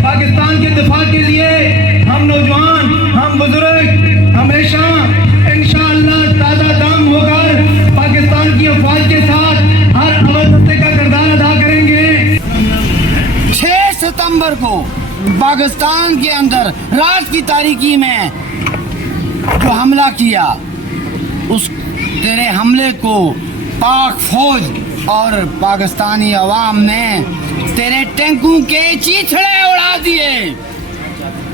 पाकिस्तान के दिफा के लिए हम नौजवान, हम बुजुर्ग हमेशा इंशाअल्लाह ताज़ा दाम होकर पाकिस्तान की अफवाज के साथ हर अवस्था का किरदार अदा करेंगे। 6 सितंबर को पाकिस्तान के अंदर रात की तारीकी में जो हमला किया, उस तेरे हमले को पाक फौज और पाकिस्तानी अवाम ने तेरे टैंकों के चीथड़े उड़ा दिए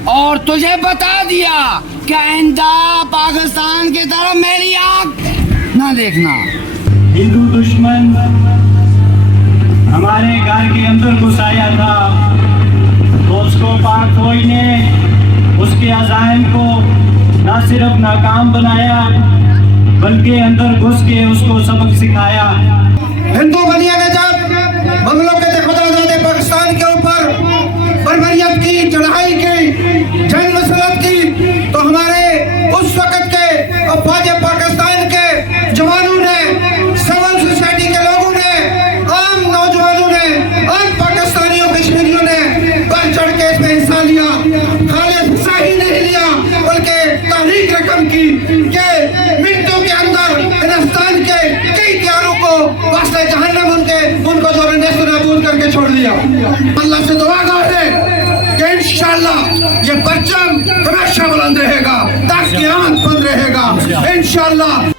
और तुझे बता दिया कि आइंदा पाकिस्तान की तरफ मेरी आंख ना देखना। हिंदू दुश्मन हमारे घर के अंदर घुस आया था तो उसको पाक फौज ने उसके अज़ाइम को न सिर्फ नाकाम बनाया बल्कि अंदर घुस के उसको सबक सिखाया। हिंदू बनिया ने जब बंगलों के खुदाजादे पाकिस्तान के ऊपर बर्बरियत की, चढ़ाई की, जंग मसलत की, तो हमारे उस वक़्त के अफवाज पाकिस्तान के जवानों ने, सिविल सोसाइटी के लोगों ने, आम नौजवानों ने, आम पाकिस्तानियों कश्मीरियों ने बढ़ चढ़ के इसमें हिस्सा लिया। खाली हिस्सा ही नहीं लिया बल्कि तहरीक रकम की कि मिनटों के अंदर हिंदुस्तान के कई प्यारों को वास्ते जहन्नम उनको जो नाबूद करके छोड़ दिया। अल्लाह से दुआ है कि इंशाअल्लाह ये परचम हमेशा बुलंद रहेगा, ताकि क़यामत बंद रहेगा इंशाअल्लाह।